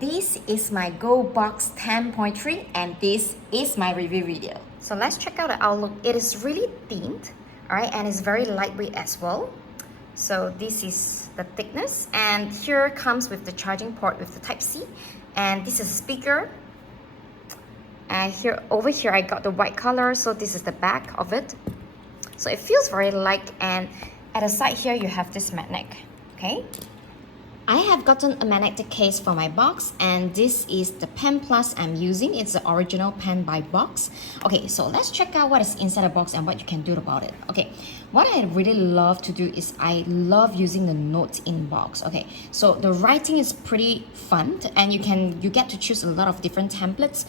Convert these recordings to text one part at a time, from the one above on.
This is my Go Box 10.3 and this is my review video. So let's check out the outlook. It is really thin, alright, and it's very lightweight as well. So this is the thickness, and here comes with the charging port with the Type-C, and this is a speaker. And over here I got the white color, so this is the back of it. So it feels very light, and at the side here you have this magnet, okay? I have gotten a magnetic case for my box, and this is the Pen Plus I'm using. It's the original pen by Boox. Okay, so let's check out what is inside the box and what you can do about it. Okay, what I really love to do is I love using the notes in box. Okay, so the writing is pretty fun, and you get to choose a lot of different templates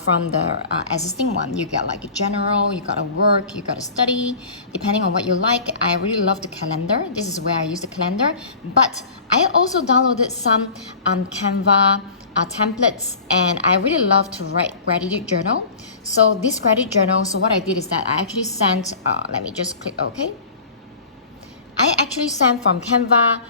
from the existing one. You get like a general, you got a work, you got a study, depending on what you like. I really love the calendar. This is where I use the calendar, but I also downloaded some Canva templates, and I really love to write gratitude journal. So this gratitude journal, so what I did is that I actually sent, let me just click OK. I actually sent from Canva,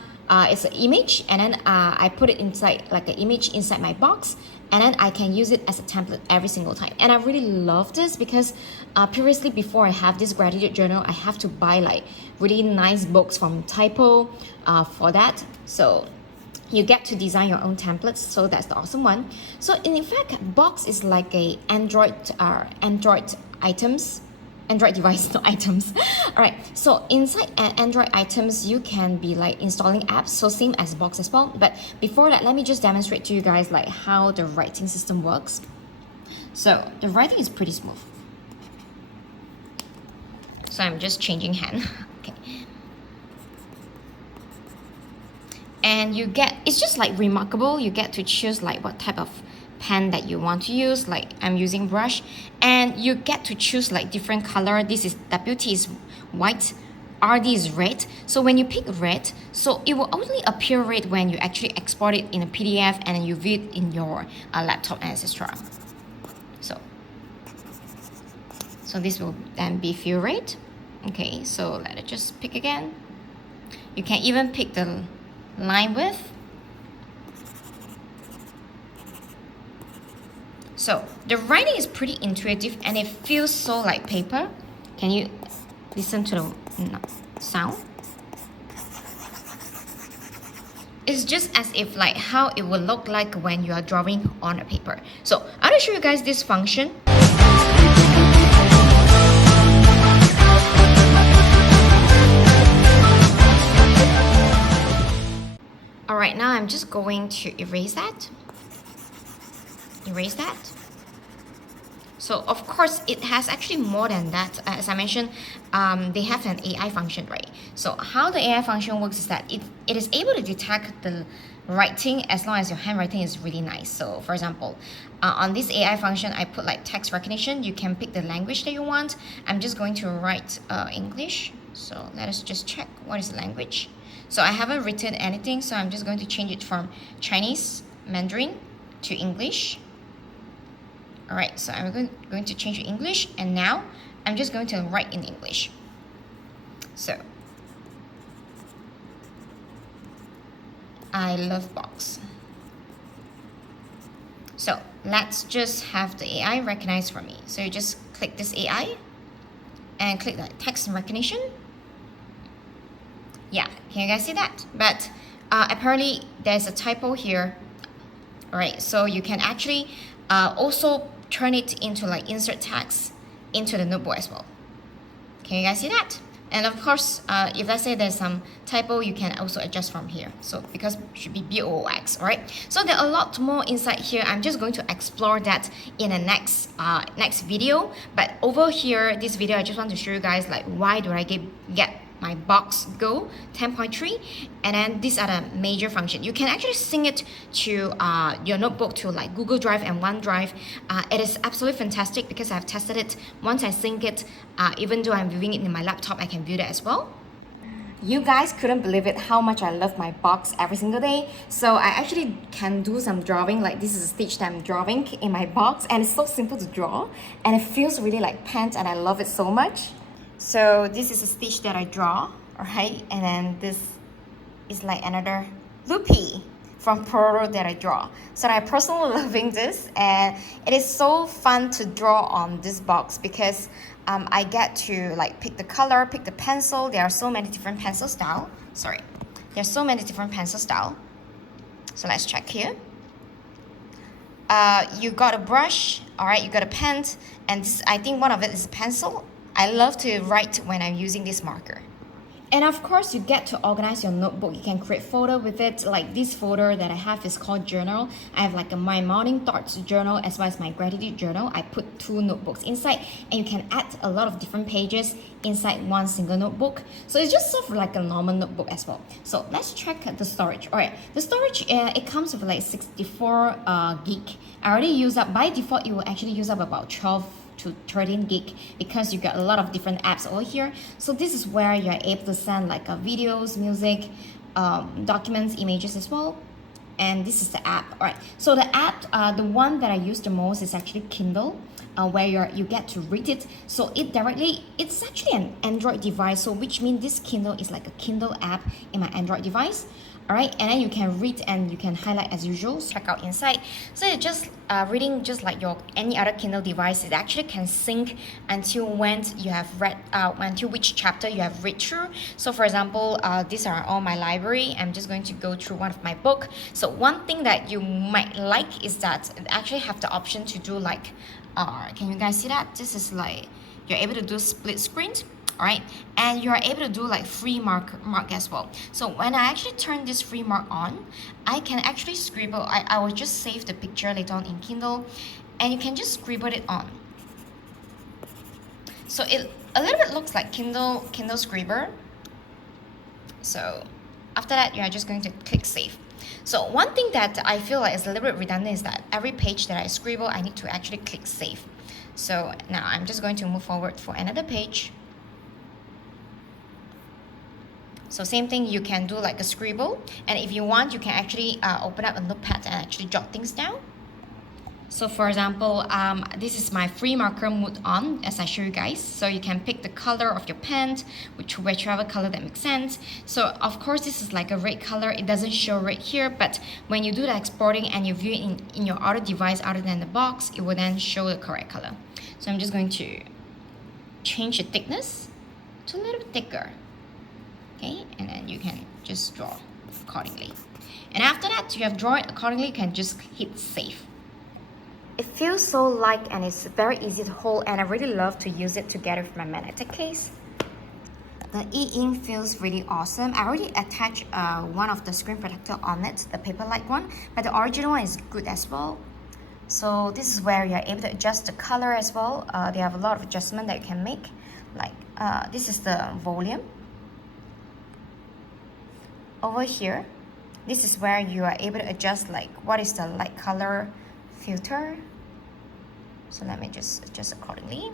it's an image, and then I put it inside, like an image inside my box, and then I can use it as a template every single time. And I really love this because previously, before I have this gratitude journal, I have to buy like really nice books from Typo for that. So you get to design your own templates, so that's the awesome one. So in fact, Boox is like a Android device, not items. All right, so inside Android items, you can be like installing apps, so same as Boox as well. But before that, let me just demonstrate to you guys like how the writing system works. So the writing is pretty smooth. So I'm just changing hand. Okay. And it's just like remarkable. You get to choose like what type of pen that you want to use. Like I'm using brush, and you get to choose like different color. This is WT is white, RD is red. So when you pick red, so it will only appear red when you actually export it in a PDF and then you view it in your laptop, etc. So this will then be feel red. Okay, so let it just pick again. You can even pick the line width. So the writing is pretty intuitive, and it feels so like paper. Can you listen to the sound? It's just as if like how it would look like when you are drawing on a paper. So I'm gonna show you guys this function. Alright, now I'm just going to erase that. So of course it has actually more than that. As I mentioned, they have an AI function, right? So how the AI function works is that it is able to detect the writing as long as your handwriting is really nice. So for example, on this AI function, I put like text recognition. You can pick the language that you want. I'm just going to write English. So let us just check what is the language. So I haven't written anything, so I'm just going to change it from Chinese, Mandarin to English. All right, so I'm going to change to English, and now I'm just going to write in English. So, I love Boox. So let's just have the AI recognize for me. So you just click this AI and click the text recognition. Yeah, can you guys see that? But apparently there's a typo here. All right, so you can actually also turn it into like insert text into the notebook as well. Can you guys see that? And of course, if let's say there's some typo, you can also adjust from here. So because it should be Boox, all right? So there are a lot more inside here. I'm just going to explore that in the next video. But over here, this video, I just want to show you guys like why do I get my Boox Go 10.3, and then these are the major functions. You can actually sync it to your notebook to like Google Drive and OneDrive. It is absolutely fantastic because I've tested it. Once I sync it, even though I'm viewing it in my laptop, I can view that as well. You guys couldn't believe it how much I love my box every single day. So I actually can do some drawing, like this is a stitch that I'm drawing in my box, and it's so simple to draw, and it feels really like pen, and I love it so much. So this is a stitch that I draw, all right? And then this is like another loopy. from Pro that I draw. So I'm personally loving this, and it is so fun to draw on this box because I get to like pick the color, pick the pencil. There are so many different pencil style. Sorry, there's so many different pencil style. So let's check here. You got a brush, all right, you got a pen, and this, I think one of it is a pencil. I love to write when I'm using this marker. And of course, you get to organize your notebook. You can create folder with it. Like this folder that I have is called journal. I have like my morning thoughts journal as well as my gratitude journal. I put 2 notebooks inside, and you can add a lot of different pages inside one single notebook. So it's just sort of like a normal notebook as well. So let's check the storage. All right, the storage, it comes with like 64 gig. I already use up, by default, it will actually use up about 12 to 13 gig because you got a lot of different apps over here. So this is where you're able to send like videos, music, documents, images as well. And this is the app. All right, so the app, the one that I use the most is actually Kindle, where you get to read it. So it's actually an Android device, so which means this Kindle is like a Kindle app in my Android device. All right, and then you can read and you can highlight as usual. Check out inside. So it's just reading just like your any other Kindle device. It actually can sync until when you have read, until which chapter you have read through. So for example, these are all my library. I'm just going to go through one of my book. So one thing that you might like is that it actually have the option to do like, can you guys see that? This is like, you're able to do split screen. All right, and you're able to do like free mark as well. So when I actually turn this free mark on, I can actually scribble. I will just save the picture later on in Kindle, and you can just scribble it on. So it a little bit looks like Kindle Scribble. So after that, you are just going to click save. So one thing that I feel like is a little bit redundant is that every page that I scribble, I need to actually click save. So now I'm just going to move forward for another page. So same thing, you can do like a scribble, and if you want, you can actually open up a notepad and actually jot things down. So for example, this is my free marker mode on, as I show you guys. So you can pick the color of your pen, whichever color that makes sense. So of course, this is like a red color. It doesn't show red here, but when you do the exporting and you view it in your other device other than the box, it will then show the correct color. So I'm just going to change the thickness to a little bit thicker. Okay, and then you can just draw accordingly. And after that, you have drawn it accordingly, you can just hit save. It feels so light and it's very easy to hold, and I really love to use it together with my magnetic case. The e-ink feels really awesome. I already attached one of the screen protector on it, the Paperwhite one, but the original one is good as well. So this is where you're able to adjust the color as well. They have a lot of adjustment that you can make. Like this is the volume. Over here, this is where you are able to adjust like what is the light color filter. So let me just adjust accordingly.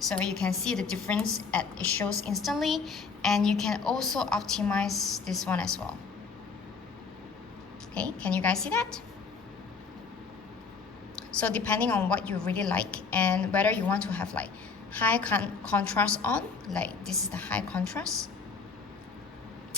So you can see the difference it shows instantly, and you can also optimize this one as well. Okay, can you guys see that? So depending on what you really like and whether you want to have like high contrast on, like this is the high contrast.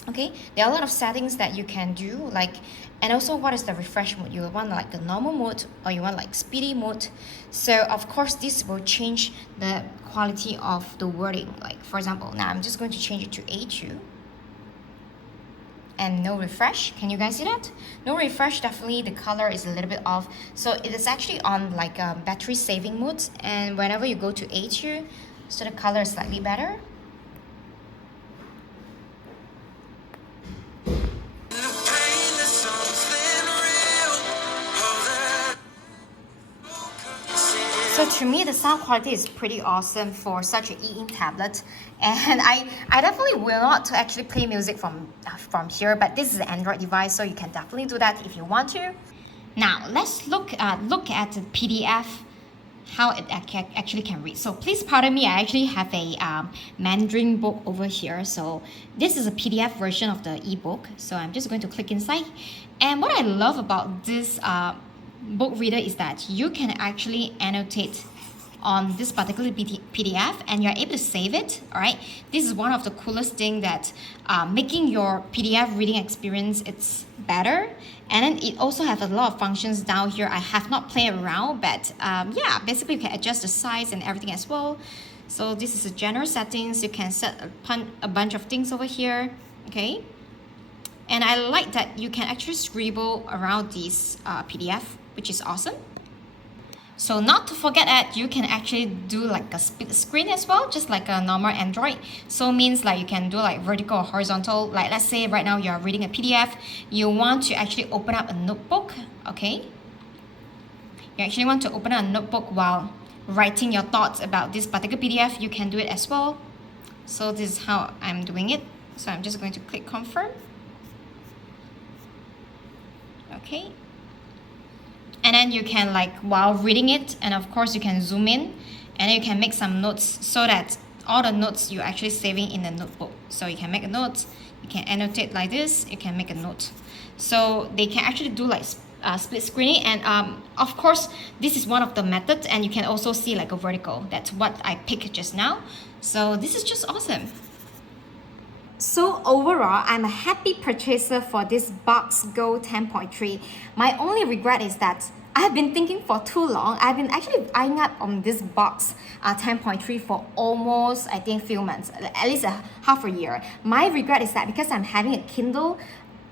Okay, there are a lot of settings that you can do, like, and also what is the refresh mode. You want like a normal mode or you want like speedy mode. So of course this will change the quality of the wording. Like for example, now I'm just going to change it to A2 and no refresh. Can you guys see that? No refresh, definitely the color is a little bit off. So it is actually on like a battery saving mode, and whenever you go to A2, so the color is slightly better. So to me, the sound quality is pretty awesome for such an e-ink tablet, and I definitely will not to actually play music from here, but this is an Android device, so you can definitely do that if you want to. Now let's look at the PDF, how it actually can read. So please pardon me, I actually have a Mandarin book over here. So this is a PDF version of the ebook. So I'm just going to click inside, and what I love about this book reader is that you can actually annotate on this particular PDF and you're able to save it, all right, this is one of the coolest thing that making your PDF reading experience it's better. And then it also has a lot of functions down here. I have not played around, but yeah, basically you can adjust the size and everything as well. So this is the general settings. You can set a bunch of things over here, okay? And I like that you can actually scribble around this PDF, which is awesome. So not to forget that you can actually do like a split screen as well, just like a normal Android. So means like you can do like vertical or horizontal. Like let's say right now you're reading a PDF, you want to actually open up a notebook, okay? You actually want to open up a notebook while writing your thoughts about this particular PDF, you can do it as well. So this is how I'm doing it. So I'm just going to click confirm. Okay. And then you can like while reading it, and of course you can zoom in and then you can make some notes so that all the notes you're actually saving in the notebook. So you can make a note, you can annotate like this, you can make a note. So they can actually do like split screening, and of course this is one of the methods, and you can also see like a vertical. That's what I picked just now. So this is just awesome. So overall, I'm a happy purchaser for this Boox Go 10.3. My only regret is that I have been thinking for too long. I've been actually eyeing up on this Boox 10.3 for almost, I think, few months, at least half a year. My regret is that because I'm having a Kindle,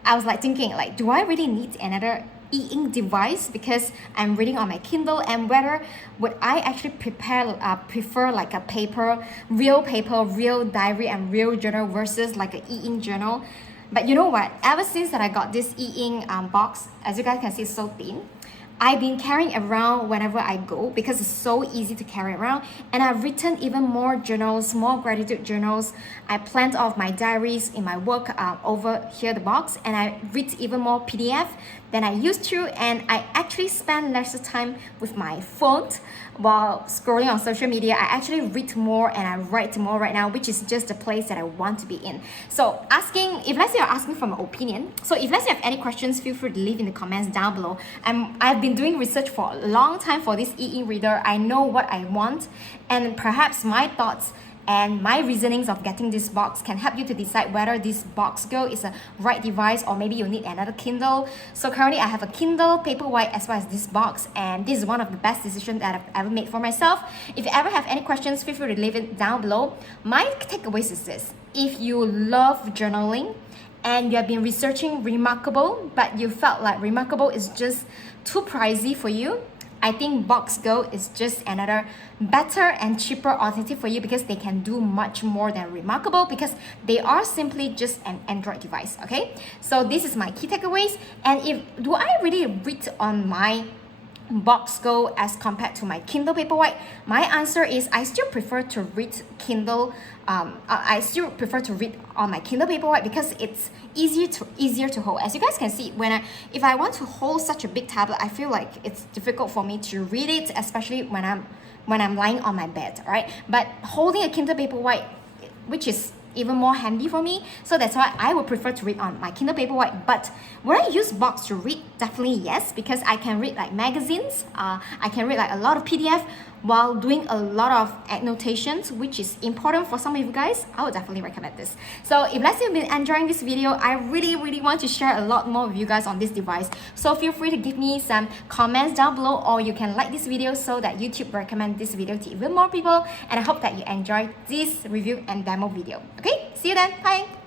I was like thinking, like, do I really need another e-ink device because I'm reading on my Kindle, and whether would I actually prefer like a real diary and real journal versus like an e-ink journal. But you know what, ever since that I got this e-ink box, as you guys can see, it's so thin, I've been carrying around whenever I go because it's so easy to carry around. And I've written even more journals, more gratitude journals. I planned off my diaries in my work over here, the box, and I read even more PDF than I used to. And I actually spend lesser time with my phone while scrolling on social media. I actually read more and I write more right now, which is just the place that I want to be in. So if let's say you're asking for my opinion, so if let's say you have any questions, feel free to leave in the comments down below. I've been doing research for a long time for this e-ink reader. I know what I want, and perhaps my thoughts and my reasonings of getting this box can help you to decide whether this Boox Go is a right device or maybe you need another Kindle. So currently I have a Kindle, Paperwhite, as well as this box, and this is one of the best decisions that I've ever made for myself. If you ever have any questions, feel free to leave it down below. My takeaways is this: if you love journaling and you have been researching Remarkable, but you felt like Remarkable is just too pricey for you, I think Boox Go is just another better and cheaper alternative for you because they can do much more than Remarkable because they are simply just an Android device, okay? So this is my key takeaways. And do I really read on my Boox Go as compared to my Kindle Paperwhite? My answer is I still prefer to read Kindle. I still prefer to read on my Kindle Paperwhite because it's easier to hold. As you guys can see, if I want to hold such a big tablet, I feel like it's difficult for me to read it, especially when I'm lying on my bed, right? But holding a Kindle Paperwhite, which is even more handy for me, so that's why I would prefer to read on my Kindle Paperwhite. But will I use Boox to read? Definitely yes, because I can read like magazines, I can read like a lot of PDF while doing a lot of annotations, which is important for some of you guys. I would definitely recommend this. So if let's say you've been enjoying this video, I really want to share a lot more with you guys on this device. So feel free to give me some comments down below, or you can like this video so that YouTube recommend this video to even more people. And I hope that you enjoyed this review and demo video. Okay, see you then. Bye.